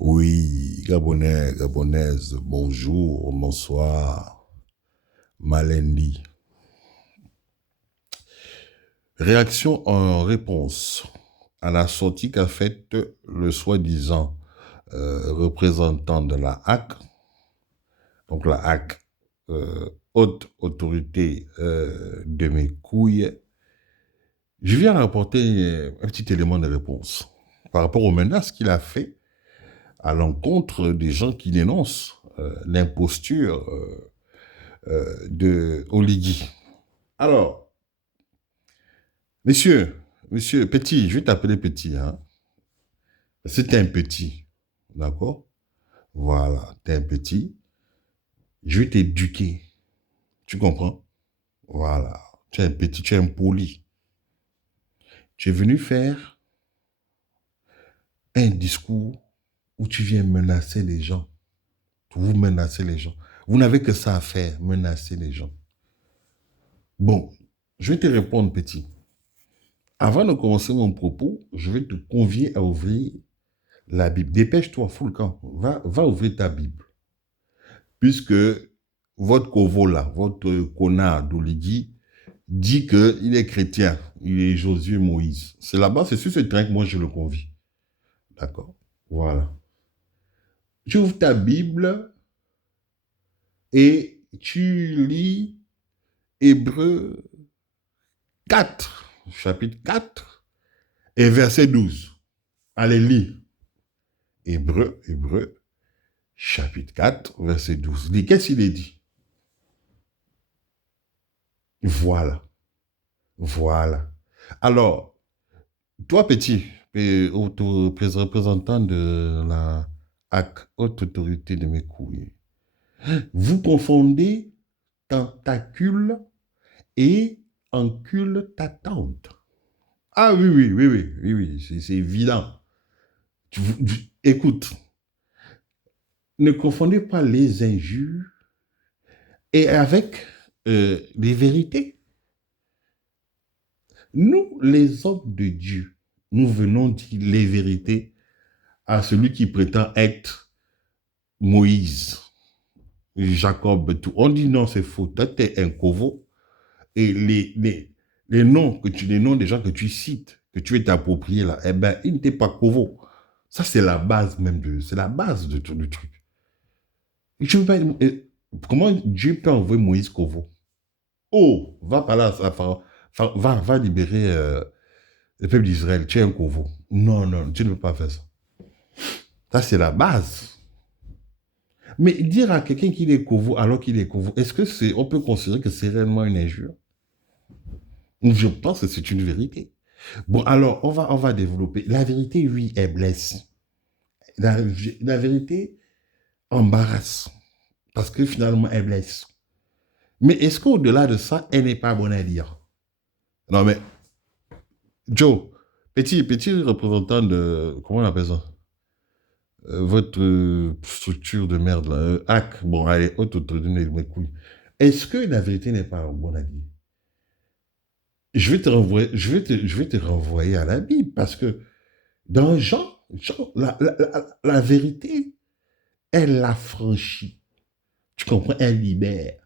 Oui, Gabonais, Gabonaise, bonjour, bonsoir, Malendi. Réaction en réponse à la sortie qu'a faite le soi-disant représentant de la HAC, donc la HAC, haute autorité de mes couilles. Je viens apporter un petit élément de réponse par rapport aux menaces qu'il a fait à l'encontre des gens qui dénoncent l'imposture de Oligui. Alors, monsieur Petit, je vais t'appeler Petit, hein. C'est un petit, d'accord? Voilà, t'es un petit. Je vais t'éduquer, tu comprends? Voilà, tu es un petit, tu es un poli. Tu es venu faire un discours où tu viens menacer les gens. Vous menacez les gens. Vous n'avez que ça à faire, menacer les gens. Bon, je vais te répondre, petit. Avant de commencer mon propos, je vais te convier à ouvrir la Bible. Dépêche-toi, fous le camp. Va ouvrir ta Bible. Puisque votre covo là, votre connard d'Oligui, dit qu'il est chrétien. Il est Josué Moïse. C'est là-bas, c'est sur ce train que moi je le convie. D'accord? Voilà. Tu ouvres ta Bible et tu lis Hébreu 4, chapitre 4 et verset 12. Allez, lis. Hébreu, chapitre 4, verset 12. Lis. Qu'est-ce qu'il est dit? Voilà. Voilà. Alors, toi, petit, représentant de la haute autorité de mes couilles, vous confondez tentacule et encule ta tante. Ah oui, oui, c'est évident. Écoute, ne confondez pas les injures et avec les vérités. Nous, les hommes de Dieu, nous venons dire les vérités à celui qui prétend être Moïse, Jacob, tout. On dit non, c'est faux. Toi, tu es un covo. Et les noms des gens que tu cites, que tu veux t'approprier là, eh ben, ils n'étaient pas covo. Ça, c'est la base même c'est la base de tout le truc. Et tu veux pas, comment Dieu peut envoyer Moïse covo? Oh, va par là, va libérer le peuple d'Israël. Tu es un covo. Non, non, tu ne peux pas faire ça. Ça, c'est la base. Mais dire à quelqu'un qu'il est Kovo alors qu'il est Kovo, est-ce que on peut considérer que c'est réellement une injure? Je pense que c'est une vérité. Bon, alors, on va développer. La vérité, oui, elle blesse. La vérité embarrasse. Parce que finalement, elle blesse. Mais est-ce qu'au-delà de ça, elle n'est pas bonne à dire? Non, mais, Joe, petit représentant de, comment on appelle ça? Votre structure de merde, là, hack, bon, allez, haute autorité de mes couilles. Est-ce que la vérité n'est pas bonne à dire? Je vais te renvoyer à la Bible parce que dans Jean, la vérité, elle l'affranchit. Tu comprends? Elle libère.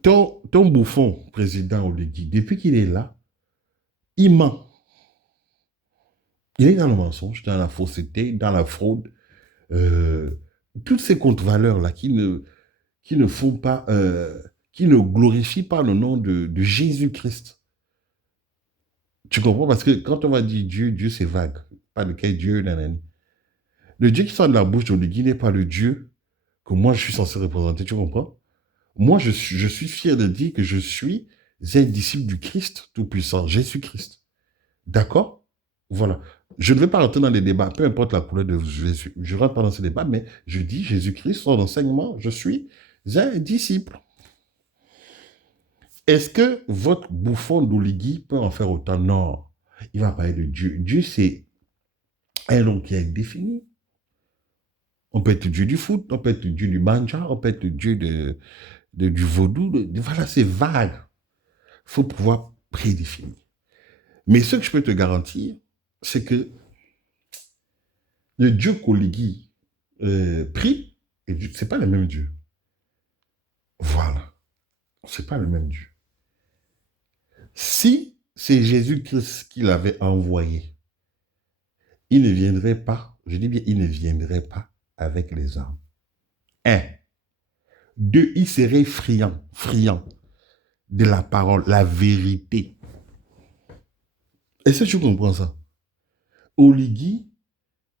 Ton bouffon, président Oligui, depuis qu'il est là, il ment. Il est dans le mensonge, dans la fausseté, dans la fraude. euh, Toutes ces contre-valeurs-là qui ne font pas, qui ne glorifient pas le nom de Jésus-Christ. Tu comprends? Parce que quand on va dire Dieu, Dieu c'est vague. Pas de quel Dieu, nanani. Le Dieu qui sort de la bouche d'Oligui n'est pas le Dieu que moi je suis censé représenter, tu comprends? Moi je suis fier de dire que je suis un disciple du Christ Tout-Puissant, Jésus-Christ. D'accord? Voilà. Je ne vais pas rentrer dans les débats, peu importe la couleur de Jésus. Je ne rentre pas dans ces débats, mais je dis Jésus-Christ, son enseignement, je suis un disciple. Est-ce que votre bouffon d'Oligui peut en faire autant? Non. Il va parler de Dieu. Dieu, c'est un nom qui est défini. On peut être Dieu du foot, on peut être Dieu du banja, on peut être Dieu du vaudou. Voilà, c'est vague. Il faut pouvoir prédéfinir. Mais ce que je peux te garantir, c'est que Le Dieu qu'Oligui prie, et c'est pas le même Dieu. Voilà. C'est pas le même Dieu. Si c'est Jésus-Christ qui l'avait envoyé, il ne viendrait pas, je dis bien, il ne viendrait pas avec les armes. Un. Deux, il serait friand de la parole, la vérité. Est-ce que tu comprends ça? Oligui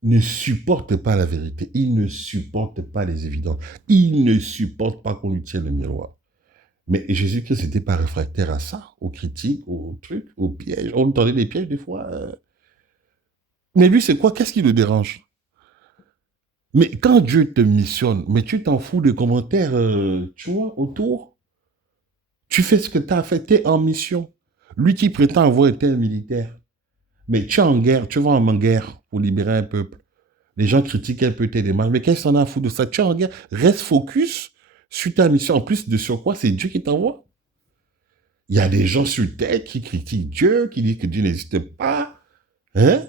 ne supporte pas la vérité. Il ne supporte pas les évidences. Il ne supporte pas qu'on lui tienne le miroir. Mais Jésus-Christ n'était pas réfractaire à ça, aux critiques, aux trucs, aux pièges. On entendait des pièges des fois. Mais lui, c'est quoi? Qu'est-ce qui le dérange? Mais quand Dieu te missionne, mais tu t'en fous des commentaires, tu vois, autour. Tu fais ce que tu as fait, tu es en mission. Lui qui prétend avoir été un militaire. Mais tu es en guerre, tu vas en guerre pour libérer un peuple. Les gens critiquent un peu tes démarches, mais qu'est-ce qu'on a à foutre de ça? Tu es en guerre, reste focus sur ta mission. En plus de sur quoi, c'est Dieu qui t'envoie. Il y a des gens sur terre qui critiquent Dieu, qui disent que Dieu n'existe pas. Hein?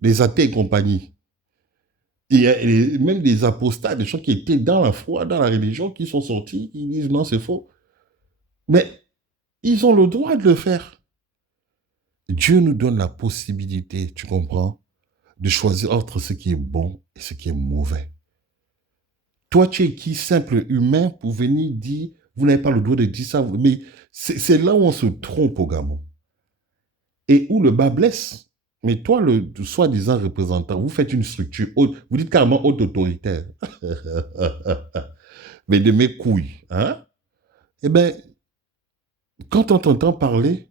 Les athées et compagnie. Il y a même des apostats, des gens qui étaient dans la foi, dans la religion, qui sont sortis, qui disent non, c'est faux. Mais ils ont le droit de le faire. Dieu nous donne la possibilité, tu comprends, de choisir entre ce qui est bon et ce qui est mauvais. Toi, tu es qui, simple humain, pour venir dire, vous n'avez pas le droit de dire ça, mais c'est là où on se trompe au Gabon. Et où le bas blesse. Mais toi, le soi-disant représentant, vous faites une structure haute, vous dites carrément haute autoritaire. Mais de mes couilles, hein? Eh bien, quand on t'entend parler,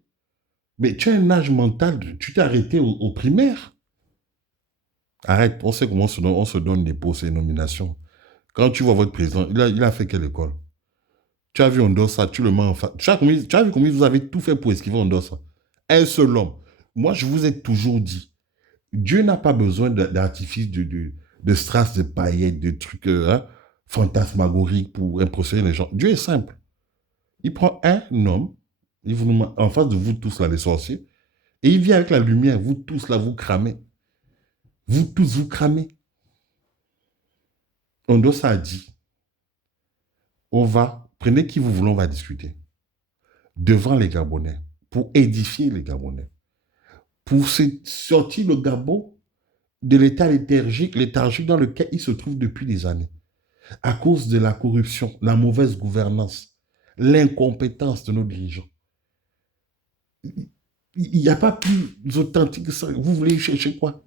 mais tu as un âge mental, tu t'es arrêté au primaire. Arrête, on sait comment on se donne les postes et les nominations. Quand tu vois votre président, il a fait quelle école? Tu as vu Ondossa, tu le mets en face. Tu as vu combien vous avez tout fait pour esquiver Ondossa? Un seul homme. Moi, je vous ai toujours dit, Dieu n'a pas besoin d'artifices, de strass, de paillettes, de trucs fantasmagoriques pour impressionner les gens. Dieu est simple. Il prend un homme, il vous met en face de vous tous là, les sorciers, et il vient avec la lumière. Vous tous là, vous cramez. Vous tous, vous cramez. Ondossa a dit, prenez qui vous voulez, on va discuter. Devant les Gabonais, pour édifier les Gabonais, pour sortir le Gabon de l'état léthargique dans lequel il se trouve depuis des années, à cause de la corruption, la mauvaise gouvernance, l'incompétence de nos dirigeants. Il n'y a pas plus authentique que ça. Vous voulez chercher quoi?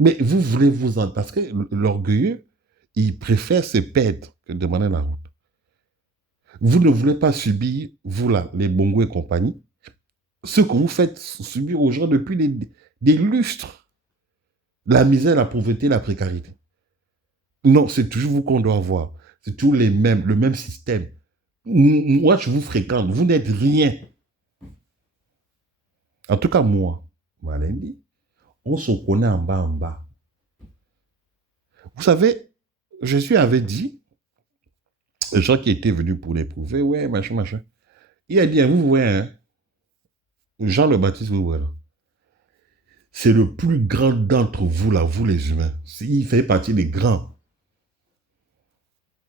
Mais vous voulez vous en... Parce que l'orgueilleux, il préfère se perdre que demander la route. Vous ne voulez pas subir, vous là, les bongos et compagnie, ce que vous faites subir aux gens depuis des lustres. La misère, la pauvreté, la précarité. Non, c'est toujours vous qu'on doit voir. C'est toujours le même système. Moi, je vous fréquente. Vous n'êtes rien. En tout cas, moi, Malendi, on se connaît en bas, en bas. Vous savez, Jésus avait dit, les gens qui étaient venus pour l'éprouver, ouais, machin, machin. Il a dit, vous voyez, hein, Jean le Baptiste, vous voyez là. C'est le plus grand d'entre vous, là, vous les humains. Il fait partie des grands.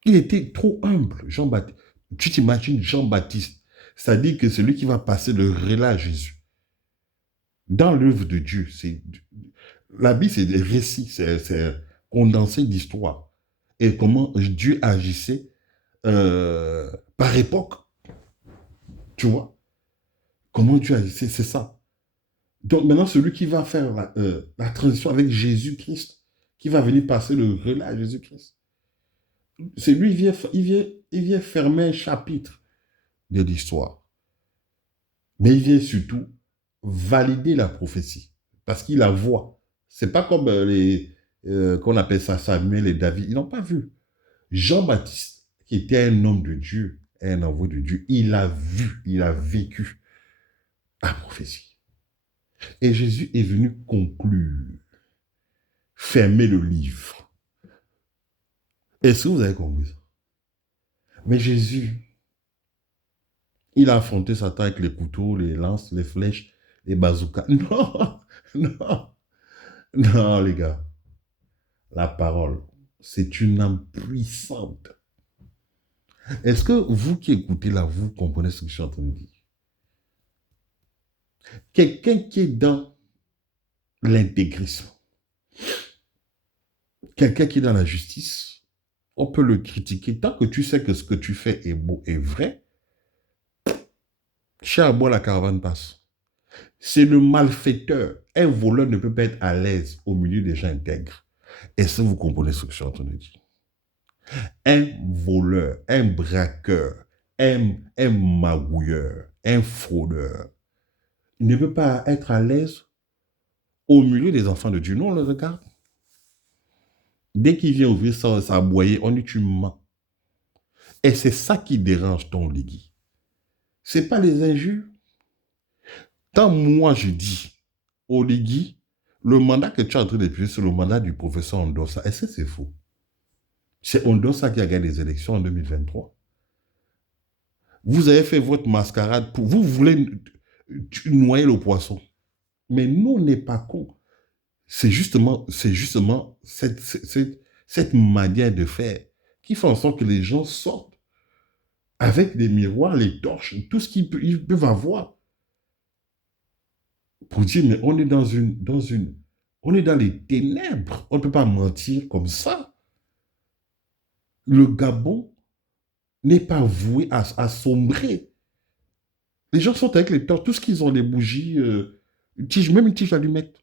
Il était trop humble, Jean-Baptiste. Tu t'imagines Jean-Baptiste, c'est-à-dire que c'est lui qui va passer le relais à Jésus. Dans l'œuvre de Dieu, la Bible, c'est des récits, c'est condensé d'histoire. Et comment Dieu agissait par époque. Tu vois? Comment Dieu agissait, c'est ça. Donc maintenant, celui qui va faire la transition avec Jésus-Christ, qui va venir passer le relais à Jésus-Christ. C'est lui, il vient fermer un chapitre de l'histoire. Mais il vient surtout valider la prophétie. Parce qu'il la voit. C'est pas comme qu'on appelle ça Samuel et David. Ils n'ont pas vu. Jean-Baptiste, qui était un homme de Dieu, un envoyé de Dieu, il a vu, il a vécu la prophétie. Et Jésus est venu conclure, fermer le livre. Est-ce que vous avez compris ça? Mais Jésus, il a affronté Satan avec les couteaux, les lances, les flèches, les bazookas. Non, non, non, les gars. la parole, c'est une âme puissante. Est-ce que vous qui écoutez là, vous comprenez ce que je suis en train de dire? Quelqu'un qui est dans l'intégrisme, quelqu'un qui est dans la justice, on peut le critiquer tant que tu sais que ce que tu fais est beau et vrai. Chez Aboua, la caravane passe. C'est le malfaiteur. Un voleur ne peut pas être à l'aise au milieu des gens intègres. Est-ce que vous comprenez ce que je suis en train de dire? Un voleur, un braqueur, un magouilleur, un fraudeur, il ne peut pas être à l'aise au milieu des enfants de Dieu. Nous, on le regarde. Dès qu'il vient ouvrir sa boyer, on dit tu mens. Et c'est ça qui dérange ton légui. Ce n'est pas les injures. Quand moi je dis au légui, le mandat que tu es en train d'épuiser, c'est le mandat du professeur Ondossa. Est-ce que c'est faux? C'est Ondossa qui a gagné les élections en 2023. Vous avez fait votre mascarade pour... Vous voulez noyer le poisson. Mais nous, on n'est pas cons. C'est justement cette manière de faire qui fait en sorte que les gens sortent avec des miroirs, les torches, tout ce qu'ils peuvent avoir pour dire, mais on est on est dans les ténèbres. On ne peut pas mentir comme ça. Le Gabon n'est pas voué à sombrer. Les gens sont avec les torches, tout ce qu'ils ont, les bougies, même une tige d'allumette.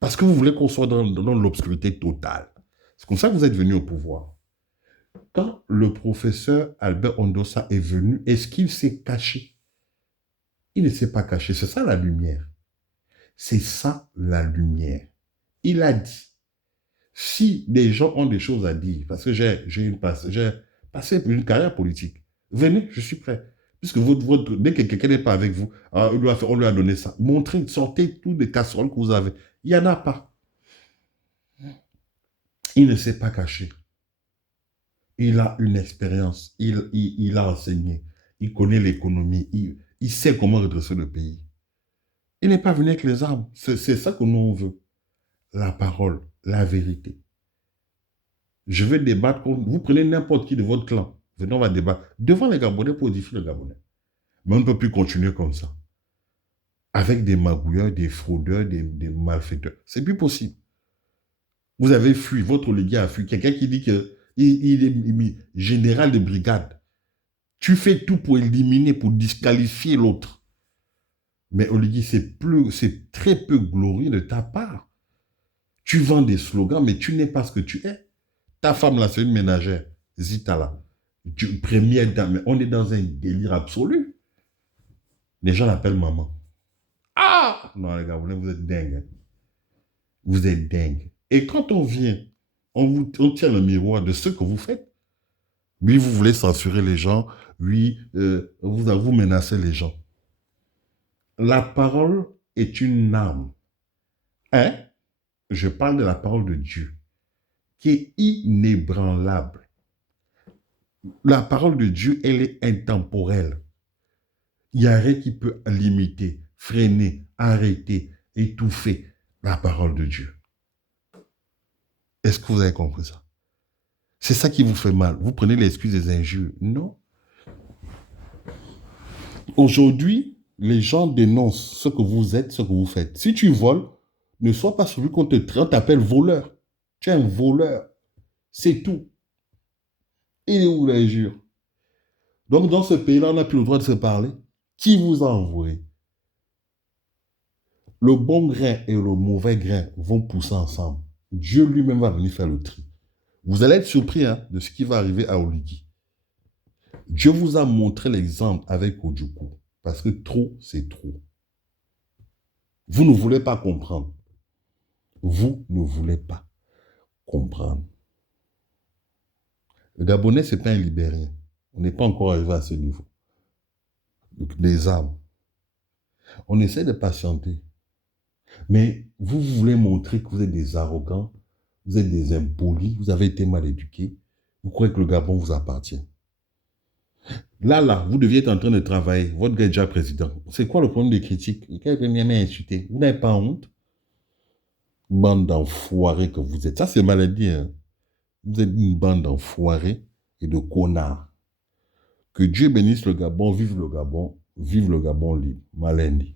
Parce que vous voulez qu'on soit dans l'obscurité totale. C'est comme ça que vous êtes venu au pouvoir. Quand le professeur Albert Ondossa est venu, est-ce qu'il s'est caché? Il ne s'est pas caché. C'est ça la lumière. C'est ça la lumière. Il a dit, si des gens ont des choses à dire, parce que j'ai passé une carrière politique, venez, je suis prêt. Puisque dès que quelqu'un n'est pas avec vous, on lui a donné ça. Montrez, sortez toutes les casseroles que vous avez. Il n'y en a pas. Il ne s'est pas caché. Il a une expérience. Il a enseigné. Il connaît l'économie. Il sait comment redresser le pays. Il n'est pas venu avec les armes. C'est ça que nous on veut. La parole, la vérité. Je vais débattre contre... Vous prenez n'importe qui de votre clan. Venez, on va débattre devant les Gabonais pour édifier le Gabonais. Mais on ne peut plus continuer comme ça. Avec des magouilleurs, des fraudeurs, des malfaiteurs. C'est plus possible. Vous avez fui, votre oligarque a fui. Quelqu'un qui dit qu'il est général de brigade. Tu fais tout pour éliminer, pour disqualifier l'autre. Mais Oligui, c'est très peu glorieux de ta part. Tu vends des slogans, mais tu n'es pas ce que tu es. Ta femme, là, c'est une ménagère. Zita, là. Première dame. On est dans un délire absolu. Les gens l'appellent maman. Ah! Non, les gars, vous êtes dingues. Hein. Vous êtes dingues. Et quand on vient, on tient le miroir de ce que vous faites. Oui, vous voulez censurer les gens. Oui, vous menacez les gens. La parole est une arme. Hein? Je parle de la parole de Dieu, qui est inébranlable. La parole de Dieu, elle est intemporelle. Il n'y a rien qui peut limiter, freiner, arrêter, étouffer la parole de Dieu. Est-ce que vous avez compris ça? C'est ça qui vous fait mal. Vous prenez l'excuse des injures. Non. Aujourd'hui, les gens dénoncent ce que vous êtes, ce que vous faites. Si tu voles, ne sois pas celui qu'on t'appelle voleur. Tu es un voleur. C'est tout. Il est où l'injure? Donc, dans ce pays-là, on n'a plus le droit de se parler. Qui vous a envoyé? Le bon grain et le mauvais grain vont pousser ensemble. Dieu lui-même va venir faire le tri. Vous allez être surpris de ce qui va arriver à Oligui. Dieu vous a montré l'exemple avec Ojukwu. Parce que trop, c'est trop. Vous ne voulez pas comprendre. Vous ne voulez pas comprendre. Le Gabonais, ce n'est pas un Libérien. On n'est pas encore arrivé à ce niveau. Donc, les armes. On essaie de patienter. Mais vous voulez montrer que vous êtes des arrogants, vous êtes des impolis, vous avez été mal éduqués. Vous croyez que le Gabon vous appartient. Là, vous deviez être en train de travailler. Votre gars est déjà président. C'est quoi le problème des critiques? Quelqu'un vient m'insulter. Vous n'avez pas honte? Bande d'enfoirés que vous êtes. Ça, c'est maladie. Hein. Vous êtes une bande d'enfoirés et de connards. Que Dieu bénisse le Gabon, vive le Gabon libre. Malendi.